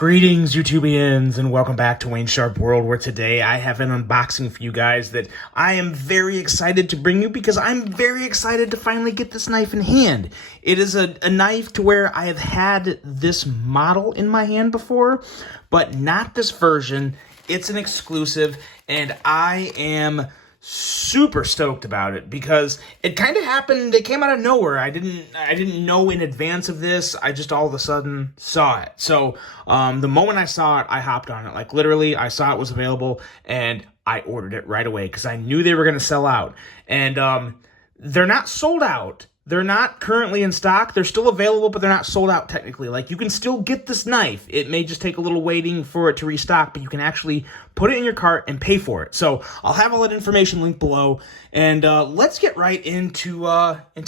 Greetings, YouTubians, and welcome back to Wayne Sharp World, where today I have an unboxing for you guys that I am very excited to bring you because I'm very excited to finally get this knife in hand. It is a knife to where I have had this model in my hand before, but not this version. It's an exclusive, and I am super stoked about it because it kind of happened. It came out of nowhere. I didn't know in advance of this. I just all of a sudden saw it. So the moment I saw it, I hopped on it. Like literally, I saw it was available and I ordered it right away because I knew they were going to sell out. And they're not sold out. They're not currently in stock. They're still available, but they're not sold out technically. Like, you can still get this knife. It may just take a little waiting for it to restock, but you can actually put it in your cart and pay for it. So I'll have all that information linked below. And let's get right into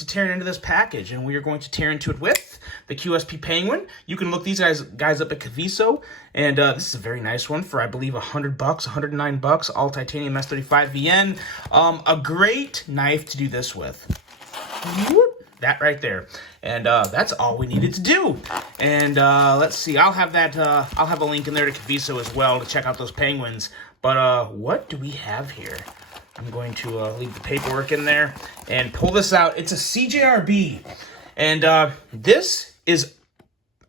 tearing into this package. And we are going to tear into it with the QSP Penguin. You can look these guys up at Caviso. And this is a very nice one for, I believe, $100, $109, all titanium S35 VN. A great knife to do this with. That right there. And that's all we needed to do. And let's see, I'll have a link in there to Caviso as well to check out those penguins. But what do we have here? I'm going to leave the paperwork in there and pull this out. It's a CJRB. And this is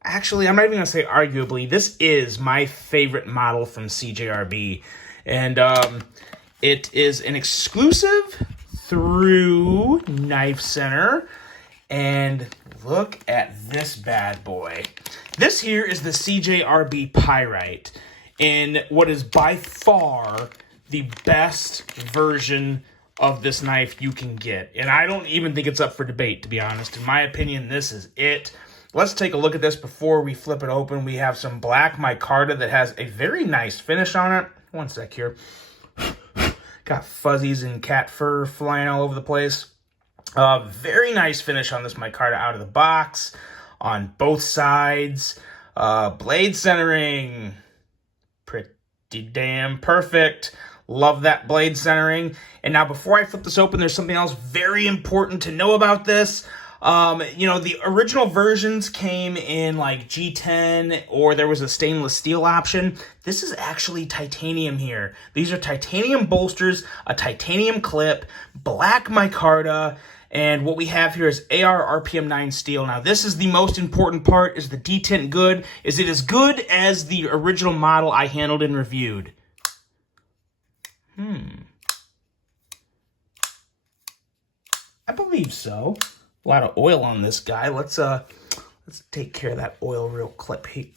actually, I'm not even going to say arguably, this is my favorite model from CJRB. And it is an exclusive through Knife Center. And look at this bad boy. This here is the CJRB Pyrite in what is by far the best version of this knife you can get. And I don't even think it's up for debate, to be honest. In my opinion, this is it. Let's take a look at this before we flip it open. We have some black micarta that has a very nice finish on it. One sec here. Got fuzzies and cat fur flying all over the place. Very nice finish on this micarta out of the box on both sides. Blade centering, pretty damn perfect. Love that blade centering. And now before I flip this open, there's something else very important to know about this. You know, the original versions came in like G10 or there was a stainless steel option. This is actually titanium here. These are titanium bolsters, a titanium clip, black micarta, and what we have here is AR RPM 9 steel. Now, this is the most important part. Is the detent good? Is it as good as the original model I handled and reviewed? I believe so. A lot of oil on this guy. Let's take care of that oil real quick here.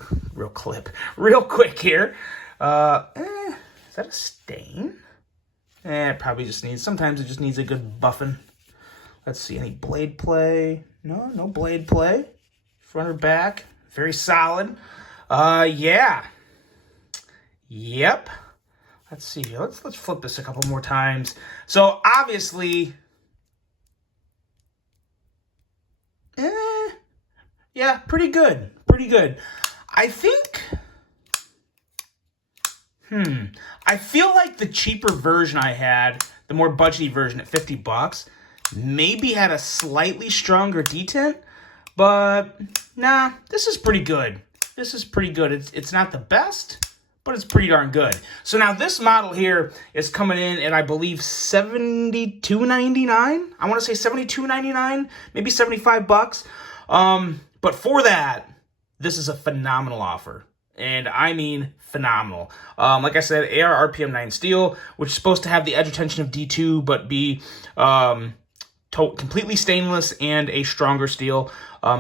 Is that a stain? It probably just needs, sometimes it just needs a good buffing. Let's see, any blade play? No blade play. Front or back, very solid. Yeah. Yep. Let's see, let's flip this a couple more times. So obviously, yeah, pretty good. I think, I feel like the cheaper version I had, the more budgety version at $50, maybe had a slightly stronger detent, but nah, this is pretty good. It's not the best, but it's pretty darn good. So now this model here is coming in at, I believe, $72.99. I want to say $72.99, maybe $75. But for that, this is a phenomenal offer. And I mean phenomenal. Like I said, AR RPM 9 steel, which is supposed to have the edge retention of D2, but be completely stainless and a stronger steel.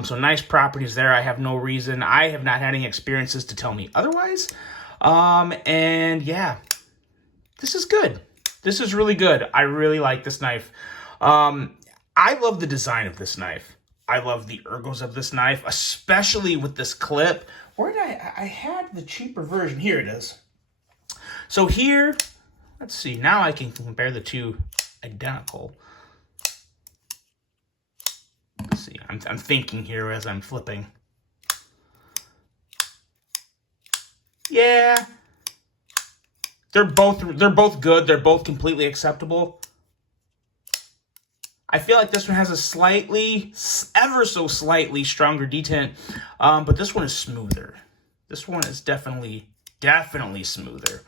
So nice properties there. I have no reason. I have not had any experiences to tell me otherwise. And yeah, this is good. This is really good. I really like this knife. I love the design of this knife. I love the ergos of this knife, especially with this clip. Where did I had the cheaper version. Here it is. So here, let's see. Now I can compare the two identical. Let's see. I'm thinking here as I'm flipping. Yeah. They're both good. They're both completely acceptable. I feel like this one has a slightly, ever so slightly stronger detent, but this one is smoother. This one is definitely smoother.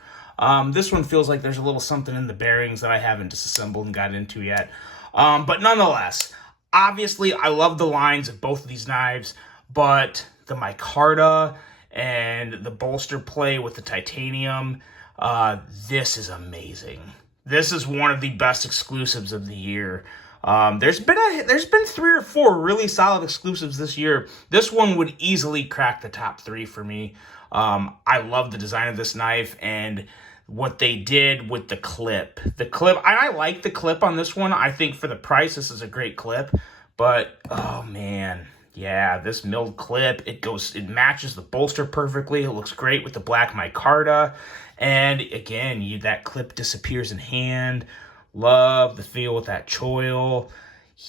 This one feels like there's a little something in the bearings that I haven't disassembled and got into yet. But nonetheless, obviously, I love the lines of both of these knives, but the micarta and the bolster play with the titanium, this is amazing. This is one of the best exclusives of the year. There's been 3 or 4 really solid exclusives this year. This one would easily crack the top 3 for me. I love the design of this knife and what they did with the clip. I like the clip on this one. I think for the price, this is a great clip. But, oh man, yeah, this milled clip, it matches the bolster perfectly. It looks great with the black micarta. And again, that clip disappears in hand. Love the feel with that choil.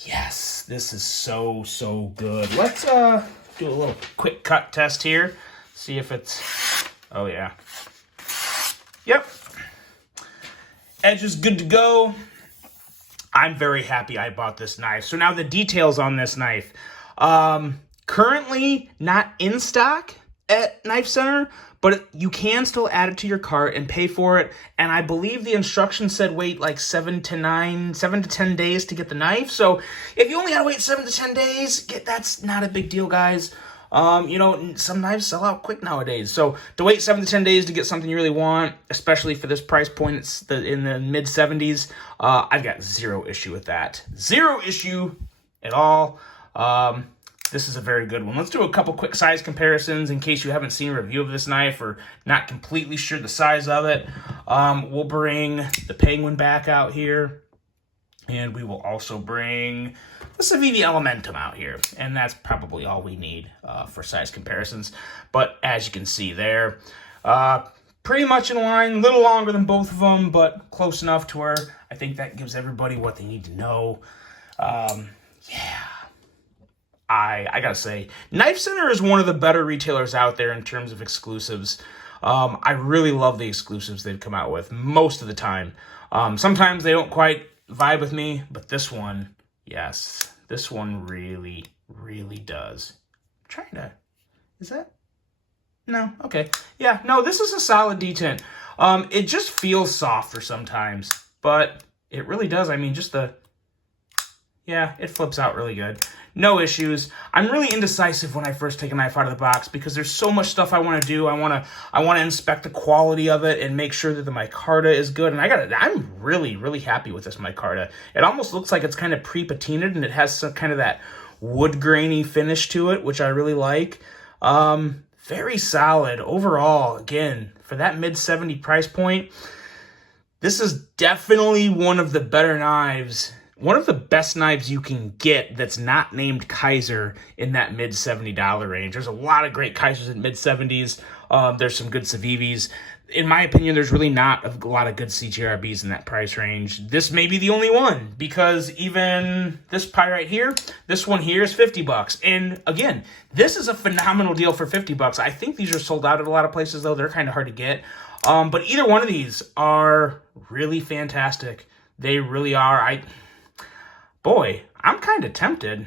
Yes, this is so, so good. Let's do a little quick cut test here. See if it's, oh yeah. Yep. Edge is good to go. I'm very happy I bought this knife. So now the details on this knife. Currently not in stock at Knife Center, but you can still add it to your cart and pay for it. And I believe the instructions said wait like 7 to 10 days to get the knife. So if you only gotta wait 7 to 10 days, that's not a big deal, guys. Some knives sell out quick nowadays. So to wait 7 to 10 days to get something you really want, especially for this price point, it's in the mid 70s. I've got zero issue with that. Zero issue at all. This is a very good one. Let's do a couple quick size comparisons in case you haven't seen a review of this knife or not completely sure the size of it. We'll bring the Penguin back out here. And we will also bring the Civivi Elementum out here. And that's probably all we need for size comparisons. But as you can see there, pretty much in line. A little longer than both of them, but close enough to where I think that gives everybody what they need to know. Yeah. I gotta say, Knife Center is one of the better retailers out there in terms of exclusives. I really love the exclusives they've come out with most of the time. Sometimes they don't quite vibe with me, but this one, yes, this one really, really does. I'm trying to, is that? No, okay. Yeah, no, this is a solid detent. It just feels softer sometimes, but it really does. I mean, yeah, it flips out really good. No issues. I'm really indecisive when I first take a knife out of the box because there's so much stuff I want to do. I want to inspect the quality of it and make sure that the micarta is good. And I'm really, really happy with this micarta. It almost looks like it's kind of pre-patinaed and it has some kind of that wood grainy finish to it, which I really like. Very solid overall. Again, for that mid-70 price point, this is definitely one of the better knives. One of the best knives you can get that's not named Kaiser in that mid-$70 range. There's a lot of great Kaisers in mid-70s. There's some good Civivis. In my opinion, there's really not a lot of good CJRBs in that price range. This may be the only one because even this pyrite here, this one here is $50. And again, this is a phenomenal deal for $50. I think these are sold out at a lot of places though. They're kind of hard to get. But either one of these are really fantastic. They really are. Boy, I'm kind of tempted.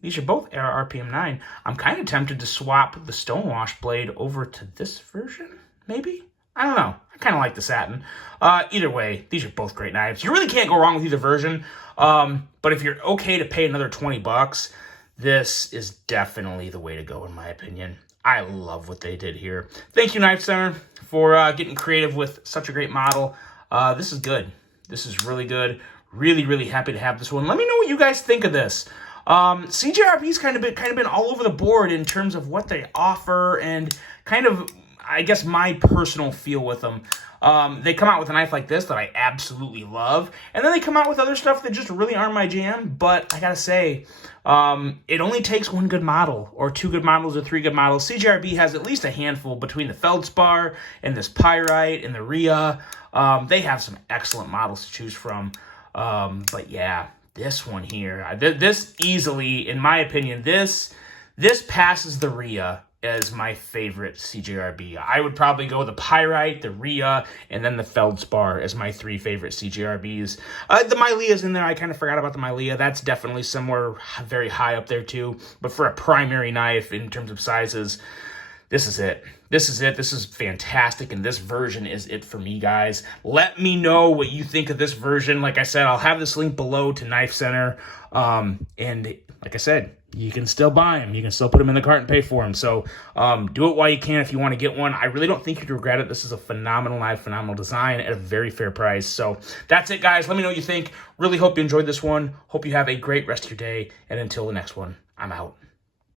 These are both RPM 9. I'm kind of tempted to swap the Stonewash blade over to this version, maybe? I don't know. I kind of like the satin. Either way, these are both great knives. You really can't go wrong with either version. But if you're okay to pay another $20, this is definitely the way to go, in my opinion. I love what they did here. Thank you, Knife Center, for getting creative with such a great model. This is good. This is really good. Really, really happy to have this one. Let me know what you guys think of this. CJRB's kind of been all over the board in terms of what they offer and kind of, I guess, my personal feel with them. They come out with a knife like this that I absolutely love, and then they come out with other stuff that just really aren't my jam, but I gotta say, it only takes one good model, or 2 good models, or 3 good models. CJRB has at least a handful between the Feldspar, and this Pyrite, and the Rhea. They have some excellent models to choose from. But yeah, this one here, this easily, in my opinion, this passes the Rhea as my favorite CJRB. I would probably go the Pyrite, the Rhea, and then the Feldspar as my 3 favorite CJRBs. The Mylea's in there. I kind of forgot about the Mylea. That's definitely somewhere very high up there too. But for a primary knife in terms of sizes, this is it. This is it. This is fantastic, and this version is it for me, guys. Let me know what you think of this version. Like I said, I'll have this link below to Knife Center, and like I said, you can still buy them. You can still put them in the cart and pay for them. So do it while you can if you want to get one. I really don't think you'd regret it. This is a phenomenal knife, phenomenal design at a very fair price. So that's it, guys. Let me know what you think. Really hope you enjoyed this one. Hope you have a great rest of your day, and until the next one, I'm out.